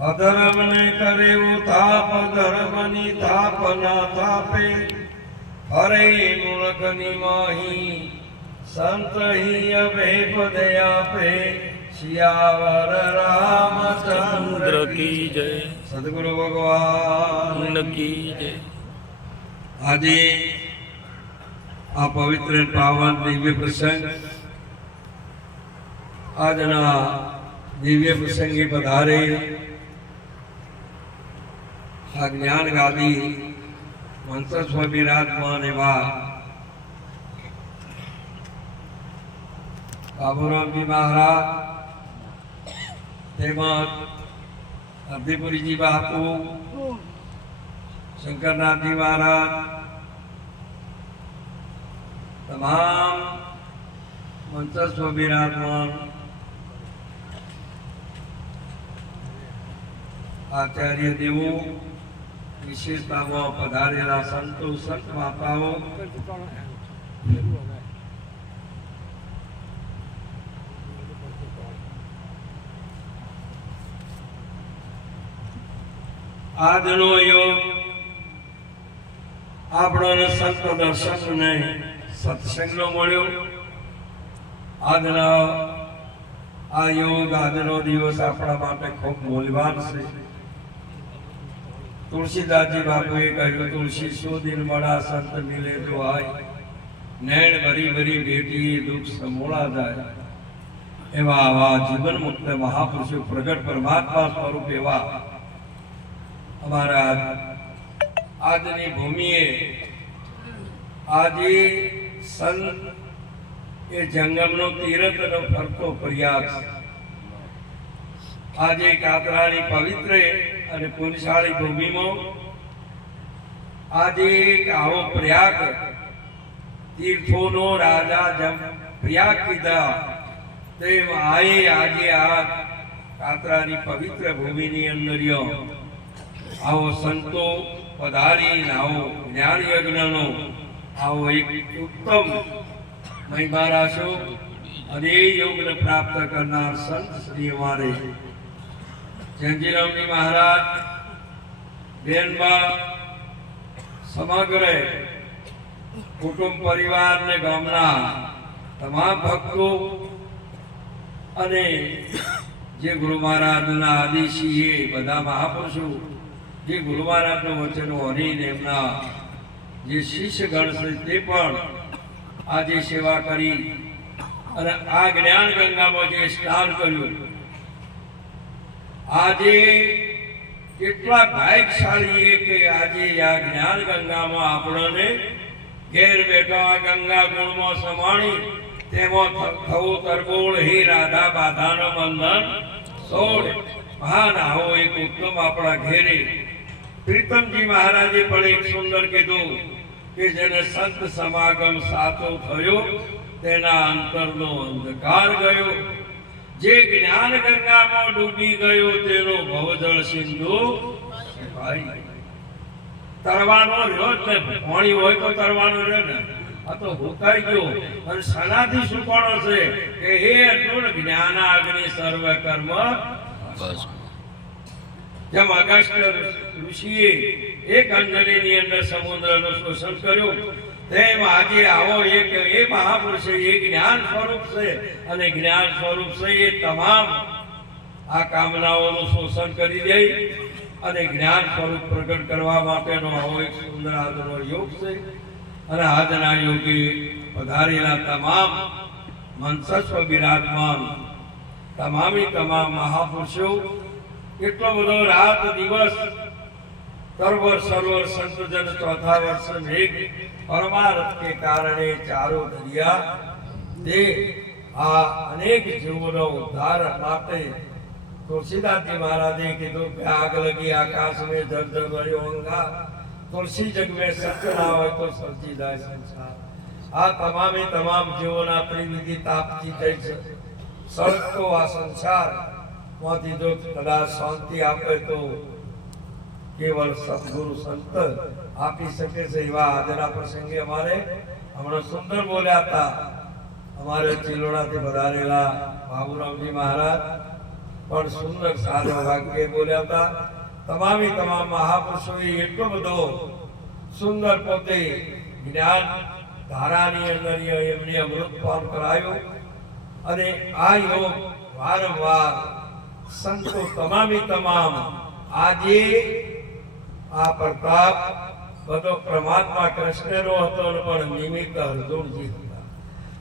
અધર્મ ને કરે તાપ, ધર્મની તાપ ના તાપે. હરે મૂળકની માહી સંત હિ અભેપ દયાપે. શિયાવર રામચંદ્ર કી જય, સદગુરુ ભગવાન કી જય. આજે આ પવિત્ર પાવન દિવ્ય પ્રસંગ, આજના દિવ્ય પ્રસંગે પધારે આ જ્ઞાન ગાદી મંત્રસ્વ બિરાજમાન એવા બાબુરામજી મહારાજ, તેમજ અબ્દીપુરીજી બાપુ, શંકરનાથજી મહારાજ, તમામ મંત્રસ્વ બિરાજમાન આચાર્ય દેવો, વિશેષતામાં પધારેલા સંતો, સંત માતાઓ, આજનો યોગ આપણને સંત દર્શન ને સત્સંગનો મળ્યો. આજના આ યોગ, આજનો દિવસ આપણા માટે ખૂબ મૂલ્યવાન છે. તુલસીદાસજી બાપુએ કહ્યું, તુલસી સો દિન બડા સંત મિલે તો આય, નૈણ ભરી ભરી બેટી દુઃખ સમોળા જાય. એવા આવા જીવન મુક્ત મહાપુરુષો, પ્રગટ પરમાત્મા સ્વરૂપ એવા અમારા આજની ભૂમિએ આજે સંત એ જંગમનો તીરથનો ફરતો પ્રયાસ. આજે કાતરાની પવિત્ર અને પુણ્યશાળી ભૂમિમાં આજે એક આવો પ્રયાગ, તીર્થોનો રાજા જેમ પ્રયાગ કીધા તેમ આજે આ કાતરાની પવિત્ર ભૂમિની અંદર આવો સંતો પધારી, આવો જ્ઞાન યજ્ઞનો આવો એક ઉત્તમ મહિમા રાશો અને એ યોગને પ્રાપ્ત કરનાર સંત શ્રી અમારે જયંતિરામજી મહારાજ, બેનબા, સમગ્ર કુટુંબ પરિવાર ને ગામના તમામ ભક્તો અને જે ગુરુ મહારાજના આદેશી એ બધા મહાપુરુષો, જે ગુરુ મહારાજના વચનો હરીને એમના જે શિષ્યગણ છે તે પણ આજે સેવા કરી અને આ જ્ઞાન ગંગામાં જે સ્નાન કર્યું. આજે કેટલા ભાગ્યશાળી કે આજે આ જ્ઞાન ગંગામાં આપણને ઘેર બેઠા આ ગંગા ગુણમાં સમાણી, તેમાં થવું તરબોળ હે રાધા બાધાનો બંધન છોડ. મહાન આવો એક ઉત્તમ આપણા ઘેરે પ્રીતમજી મહારાજે પણ એક સુંદર કીધું કે જેને સંત સમાગમ સાચો થયો તેના અંતરનો અંધકાર ગયો. જે જ્ઞાન ગંગામાં ડૂબી ગયો તેનો ભવજળ સિંધુ તરવાનો રહ્યો જ ને. પાણી હોય તો તરવાનો રહે ને, આ તો ભૂકાઈ ગયો. અને સનાથી સુકાણો છે કે હે અર્જુન, જ્ઞાન અગ્નિ સર્વ કર્મ. જેમ અગસ્ત્ય ઋષિએ એક અંજલિની અંદર સમુદ્રનું શોષણ કર્યું, તેમ આજે આવો એક એ મહાપુરુષ એ જ્ઞાન સ્વરૂપ છે અને જ્ઞાન સ્વરૂપ છે એ તમામ આ કામનાઓનું શોષણ કરી દે અને જ્ઞાન સ્વરૂપ પ્રગટ કરવા માટેનો આવો એક સુંદર આજનો યોગ છે. અને આજના યોગી પધારેલા તમામ મંત્રસ્વ બિરાજમાન તમામ મહાપુરુષો, કેટલો બધો રાત દિવસ સર્વર સંતજન ચોથા વર્ષ મેઘ પરમારથ કે કારણે ચારો દરિયા તે આ અનેક જીવોનો ઉદ્ધાર માટે તુલસીદાસજી મહારાજે કીધું કે આગ લગી આકાશ में જર્જર ભર્યો અંગાર, તુલસી જગ में સત્ય ના હોય તો સર્જી જાય સંસાર. આ તમામ જીવોના ત્રિવિધિ તાપથી થઈ છે સળગતો આ સંસાર માંથી જો કદાચ શાંતિ આપે તો કેવળ સદગુરુ સંત આપી શકે છે. એવા આજના પ્રસંગે અમારે હમણાં સુંદર બોલ્યા હતા અમારે ચિલોડાથી પધારેલા બાબુરામજી મહારાજ, પણ સુંદર સારા વાક્ય બોલ્યા હતા. તમામે તમામ મહાપુરુષોએ એટલો બધો સુંદર પોતે જ્ઞાન ધારાની અંદર એમને અમૃતપાન કરાયો અને આ યોગ વારંવાર સંતો તમામે તમામ આજે આ પ્રતાપ બધો પરમાત્મા કૃષ્ણનો હતો પણ નિમિત્ત અર્જુનજી હતા.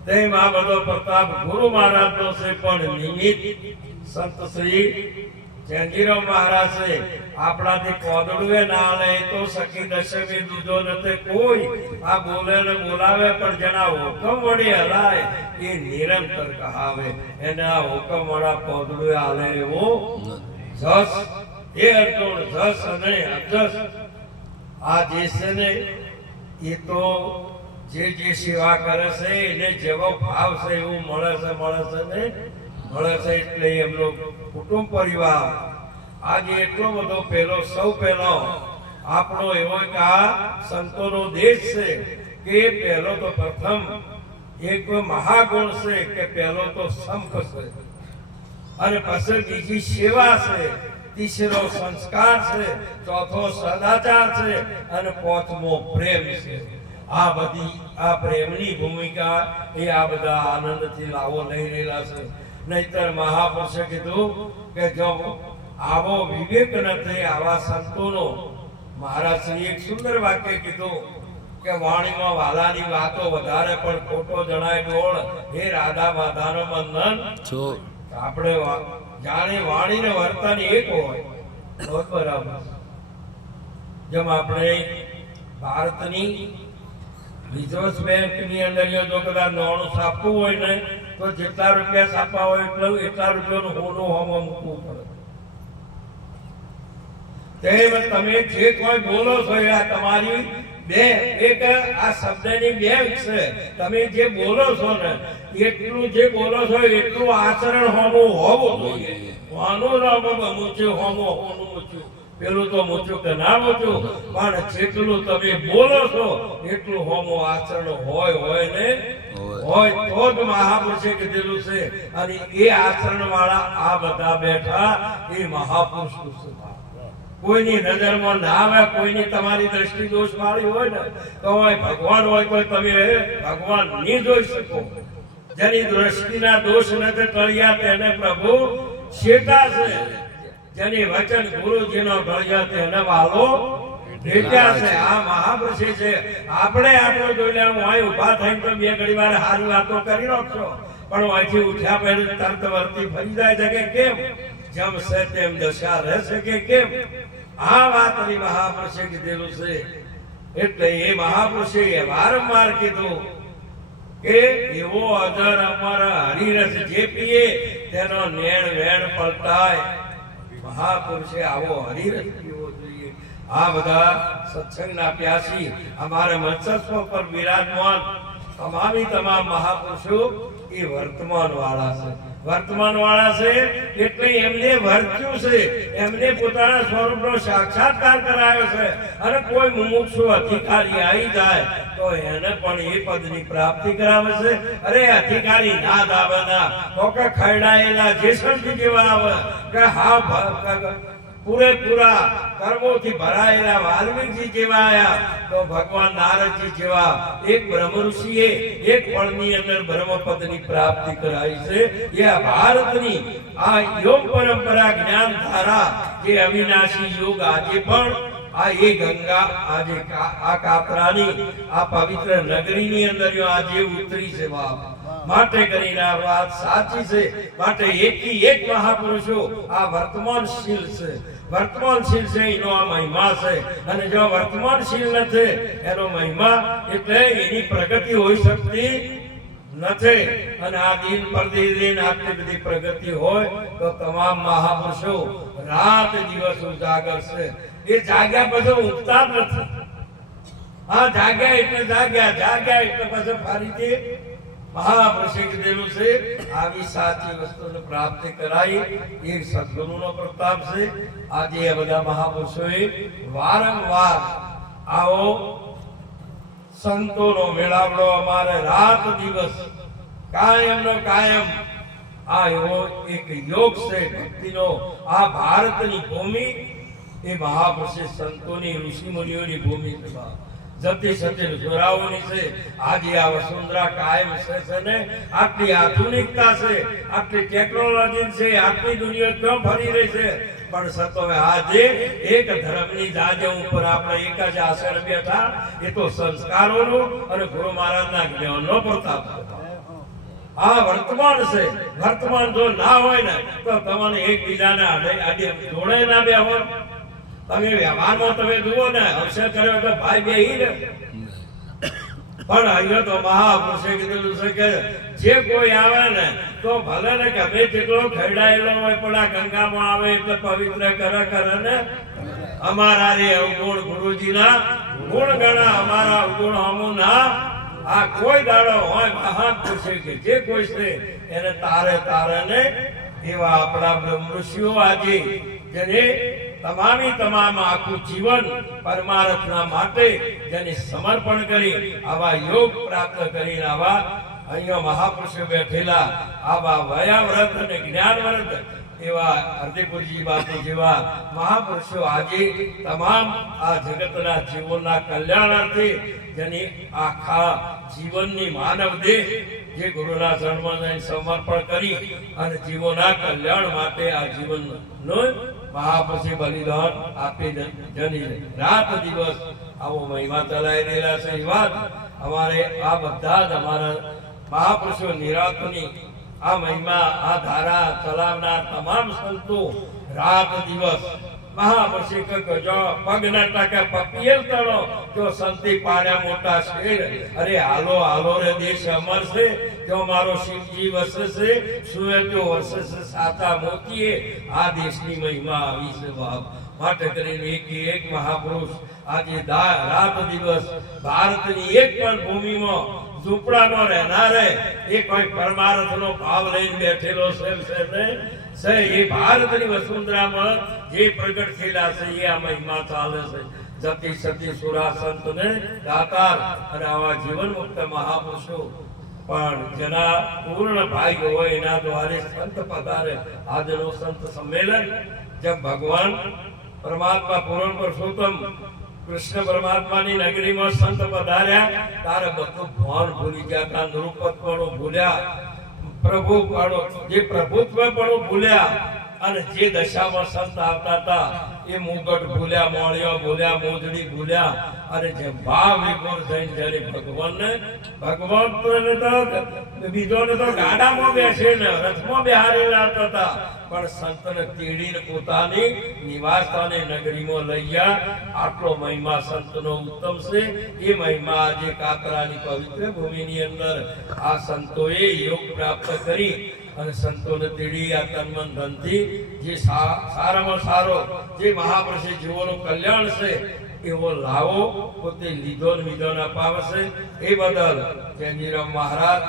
તેમ આ બધો પ્રતાપ ગુરુ મહારાજનો છે પણ નિમિત્ત સંત શ્રી જયંતિરાવ મહારાજે આપણાથી કોદડુએ ના લે તો સખી દશમી દૂધો નથી કોઈ આ બોલે ને બોલાવે પણ જેના હુકમ વળી હલાય એ નિરંતર કહાવે. એને આ હુકમ વાળા કોદડુએ હાલે એવો જસ એ અર્જુન જસ અને અજસ આ જે છે ને એ તો જે સેવા કરે છે એને જેવો ભાવ છે એવું મળે છે ને મળે છે. એટલે એમનો કુટુંબ પરિવાર આજે એટલો બધો સૌ પહેલો આપણો એવો કે આ સંતોનો દેશ છે કે પહેલો તો પ્રથમ એક મહાગુણ છે કે પહેલો તો સંપ છે અને પછી બીજી સેવા છે, ત્રીજો સંસ્કાર છે, ચોથો સદાચાર છે અને પાંચમો પ્રેમ છે. આ બધી આ પ્રેમની ભૂમિકા એ આ બધા આનંદથી લાવો લઈ રહેલા છે. નહીતર મહાપુરુષે કીધું કે જો આવો વિવેક નથી આવા સંતોનો, મહારાજશ્રી એક સુંદર વાક્ય કીધું કે વાણીમાં વાલાની વાતો વધારે પણ ખોટો જણાય ડોળ, હે રાધા માધાનો બંધન છો. આપણે જાણે વાણી ને વર્તન એક હોય તો બરાબર. જેમ આપણે ભારતની રિઝર્વ બેંક ની અંદર જો કદાચ નાણું છાપવું હોય ને તો જેટલા રૂપિયા છાપવા હોય એટલા રૂપિયાનું હોનું હોમો મૂકવું પડે. તમે જે કોઈ બોલો છો એ તમારી બે એક આ શબ્દની બેંક છે. તમે જે બોલો છો ને એટલું જે બોલો છો એટલું આચરણ હોવું જોઈએ. હોનું મૂચ્યું હોમો હોનું મૂચ્યું પેલું તો મૂચ્યું કે ના મૂચ્યું પણ જેટલું તમે બોલો છો એટલું હોમો આચરણ હોય ને હોય તો જ મહાપુરુષે કીધેલું છે. અને એ આચરણ વાળા આ બધા બેઠા એ મહાપુરુષ છે. કોઈની નજરમાં ના આવે, કોઈની તમારી દ્રષ્ટિ દોષ વાળી હોય ને તો ભગવાન હોય તો તમે ભગવાન નહીં જોઈ શકો. જેની દ્રષ્ટિના દોષ નથી ટળ્યા તેને પ્રભુ શેટા છે. જેની વચન ગુરુજીનો ટળ્યા તેને વાલો ભેટ્યા છે. આ મહાપુરુષે છે. આપણે આપણો જોઈ લે હું અહીં ઊભા થઈને તો બે ઘડી વાર સારી વાતો કરી નાખશો પણ અહીંથી ઉઠ્યા પહેલા તરત વર્તી ફરી જાય છે કે કેમ જેમ છે તેમ દશા રહેશે કે કેમ. આ વાતની મહાપુરુષે કીધેલું છે. એટલે એ મહાપુરુષે વારંવાર કીધું કે એવો અજર અમર હરિરસ જે પીએ તેનો નેણ વેણ પલટાય. મહાપુરુષે આવો હરિરસ પીવો જોઈએ. આ બધા સત્સંગના પ્યાસી અમારે મંચસ્વ પર વિરાજમાન તમામ મહાપુરુષો એ વર્તમાન વાળા છે. વર્તમાન વાળા છે એટલે એમને વર્ત્યું છે, એમને પોતાના સ્વરૂપનો સાક્ષાત્કાર કરાયો છે. અને કોઈ મુમુક્ષુ અધિકારી આવી જાય તો એને પણ એ પદની પ્રાપ્તિ કરાવે છે. અરે અધિકારી ના દાવાના તો કે ખરડાયેલા જેસલજી જેવા આવે કે હા પૂરેપૂરા કર્મોથી ભરાયેલા વાલ્મીકજી જેવા આયા તો ભગવાન નારદજી જેવા એક બ્રહ્મ ઋષિએ એક પળની અંદર બ્રહ્મપદની પ્રાપ્તિ કરાવી છે. એ ભારતની આ યોગ પરંપરા જ્ઞાન ધારા જે અવિનાશી યોગ આજે પણ આ એ ગંગા આજે આ કાતરાની આ પવિત્ર નગરીની અંદર આજે ઉતરી છે. માટે કરીને આ વાત સાચી છે. માટે એકી એક મહાપુરુષો આ વર્તમાનશીલ છે. વર્તમાનશીલ છે એનો આ મહિમા છે. અને જો વર્તમાનશીલ નથી એનો મહિમા એટલે એની પ્રગતિ હોઈ શકતી નથી. અને આ દિન પ્રતિદિન આટલી બધી પ્રગતિ હોય તો તમામ મહાપુરુષો રાત દિવસ ઉજાગર છે. એ જાગ્યા પછી ઉઠતા જ નથી. હા જાગ્યા એટલે જાગ્યા એટલે પછી ફરીથી મહાપુરુષે કીધેલું છે. આવી સાચી વસ્તુને પ્રાપ્તિ કરાઈ એ સદગુરુનો પ્રતાપ છે. આજે આ બધા મહાપુરુષોએ વારંવાર આવો સંતોનો મેળાવડો અમારે રાત દિવસ કાયમ આ એવો એક યોગ છે ભક્તિનો. આ ભારતની ભૂમિ એ મહાપુરુષ સંતોની ઋષિ મુનિઓની ભૂમિ છે. જતી સતી સુરાઓની છે. આજે આ વસુંધરા કાયમ છે ને આટલી આધુનિકતા છે, આટલી ટેકનોલોજી છે, આટલી દુનિયા ક્યાં ફરી રહી છે, પણ સતોવે આજે એક ધર્મની જાજે ઉપર આપણે એક જ આસન બેઠા. એ તો સંસ્કારોનું અને ગુરુ મહારાજના જ્ઞાનનો પ્રતાપ છે. આ વર્તમાન છે. વર્તમાન જો ના હોય ને તો તમને એકબીજાને આડે જોડે ના બે હોય. તમે વ્યવહારમાં તમે જુઓ ને અવસર કર્યો તો ભાઈ બેહી ને, પણ અહીંયા તો મહાપુરુષે કીધેલું છે કે જે કોઈ આવે ને તો ભલે ને ગમે તેટલો ખરડાયેલો હોય પણ આ ગંગામાં આવે એટલે પવિત્ર કરે ને. અમારા રે અવગુણ ગુરુજીના ગુણ ગણા, અમારા અવગુણ હમું ના. આ કોઈ દાડો હોય મહાપુરુષે કે જે કોઈ છે એને તારે ને એવા આપણા બ્રહ્મ ઋષિઓ આજે જેને તમામ આખું જીવન પરમાર્થના માટે જેને સમર્પણ કરી આવા યોગ પ્રાપ્ત કરીને આવા અહીંયા મહાપુરુષો બેઠેલા આવા વયાવ્રત અને જ્ઞાનવ્રત એવા હરદેપુરજી બાપુ જેવા મહાપુરુષો આજે તમામ આ જગતના જીવોના કલ્યાણાર્થે જેની આખા જીવનની માનવ દેહ જે ગુરુના ચરણમાં સમર્પણ કરી અને જીવોના કલ્યાણ માટે આ જીવનનો મહાપુરુષે બલિદાન આપી જેની રાત દિવસ આવો મહિમા ચલાવી રહેલા છે. એ વાત અમારે આ બધા જ અમારા મહાપુરુષો નિરાતની આ મહિમા આ ધારા ચલાવનાર તમામ સંતો રાત દિવસ મહાપુરુષે જો પગના ટાકા પપિયલ તળો જો સંતી પાડ્યા મોટા શેર. અરે હાલો રે દેશ અમર છે, જો મારો શિવજી વસે છે, સુવેતો વસે છે સાતા મોતીએ. આ દેશની મહિમા આવી છે બાપ. માટે કરીને એક મહાપુરુષ આજે રાત દિવસ ભારતની એક પણ ભૂમિમાં ઝૂંપડામાં રહેનારે એ કોઈ પરમાર્થનો ભાવ લઈને બેઠેલો છે. એ ભારતની વસુંધરામાં જે પ્રગટ થયેલા છે એ આ મહિમા ચાલે છે. જતી સતી સુરા સંત ને દાતાર અને આવા જીવન મુક્ત મહાપુરુષો પણ જેના પૂર્ણ ભાગ્ય હોય એના દ્વારે સંત પધારે. આજનો સંત સંમેલન જબ ભગવાન પરમાત્મા પૂર્ણ પુરુષોત્તમ કૃષ્ણ પરમાત્માની નગરીમાં સંત પધાર્યા તારે બધું ભાન ભૂલી ગયા, નૃપતપણું ભૂલ્યા, પ્રભુ જે પ્રભુત્વ પણ ભૂલ્યા અને જે દશામાં સંત આવતા હતા એ મુગટ ભૂલ્યા, મોળિયો ભૂલ્યા, મોજડી ભૂલ્યા અને જે ભાવ વિભોર થઈને જ્યારે ભગવાન તો બીજોને તો ગાડામાં બેસે ને રથમાં બેહારેલા હતા પણ સંતને તેડીને પોતાની નિવાસસ્થાને નગરીમાં લઈ ગયા. આટલો મહિમા સંતનો ઉત્તમ છે. એ મહિમા આજે કાતરાની પવિત્ર ભૂમિની અંદર આ સંતોએ યોગ પ્રાપ્ત કરી અને સંતોને તેડી આ તન મન ધનથી જે સારામાં સારો જે મહાપુરુષે જીવોનું કલ્યાણ છે એવો લાવો પોતે લીધો ને બીજો અપાવશે. એ બદલ જયજીરામ મહારાજ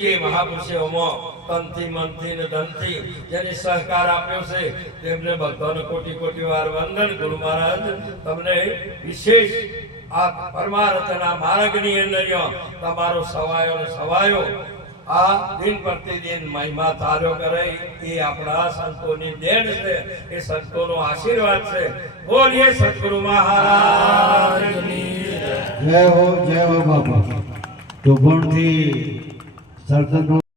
જે મહાપુરુષે તનથી મનથી ને ધનથી જેને સહકાર આપ્યો છે તેમને બધાને કોટી વાર વંદન. ગુરુ મહારાજ તમને વિશેષ આ પરમાર્થના માર્ગની અંદર તમારો સવાયો આ દિન પ્રતિદિન મહિમા ચાલ્યો કરે એ આપણા સંતોની દેન છે. એ સંતોનો આશીર્વાદ છે. બોલીએ સદગુરુ મહારાજની જય હો બાપા. તો ગુણથી સરસદ